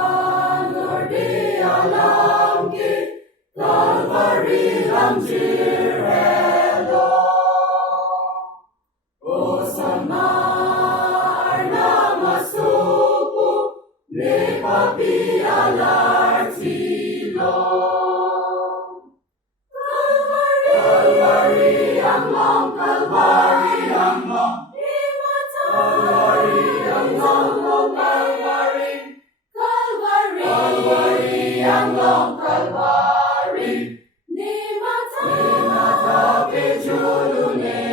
Militanur di alam ki Calvary lam jirelo Osana arna masuku Ni papi alartilo Calvary ang long, Calvary ang long Calvary ang long, Calvary Calvary ang long, Calvary Ni mata pejulune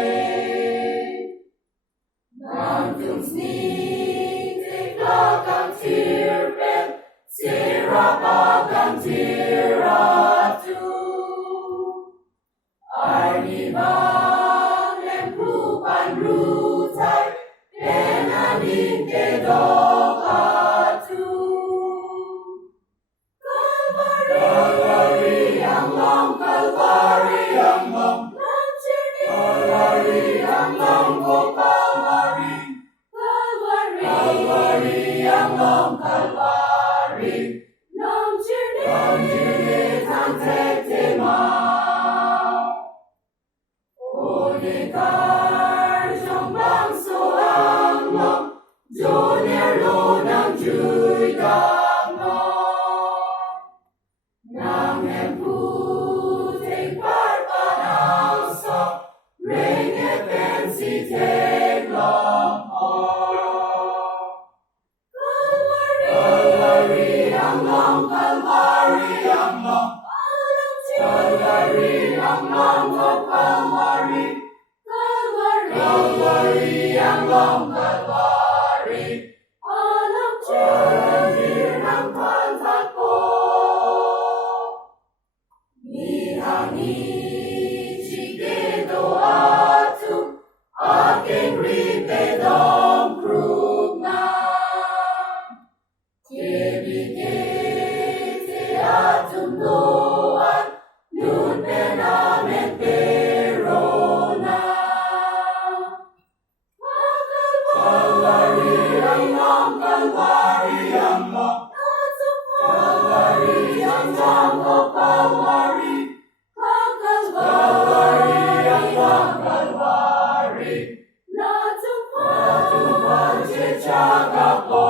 Nantum sning tiklak ang tirpet Sirapag ang tiratu Arnibang lemplupan rutai Penanin kedokatu Calvary ang long, Calvary ang long Calvary ang long, Calvary Calvary ang long, Calvary Nam jirne tan tektemang Onikar jong bangso ang long Jonero ng Juydang Nang emputing parpanang sa Ring pensi teglong Calvary ang long, Calvary ang long Calvary ang long, Calvary Calvary ang long, Calvary Alam Diyan ang pantat ko Nihangin chikedo atu Aking ripedong krugna Kebikete atum doan Nun penamen perona Calvary ang long, Calvary ang long Calvary ang long, Calvary Calvary ang long, Calvary Natupad setiaga ko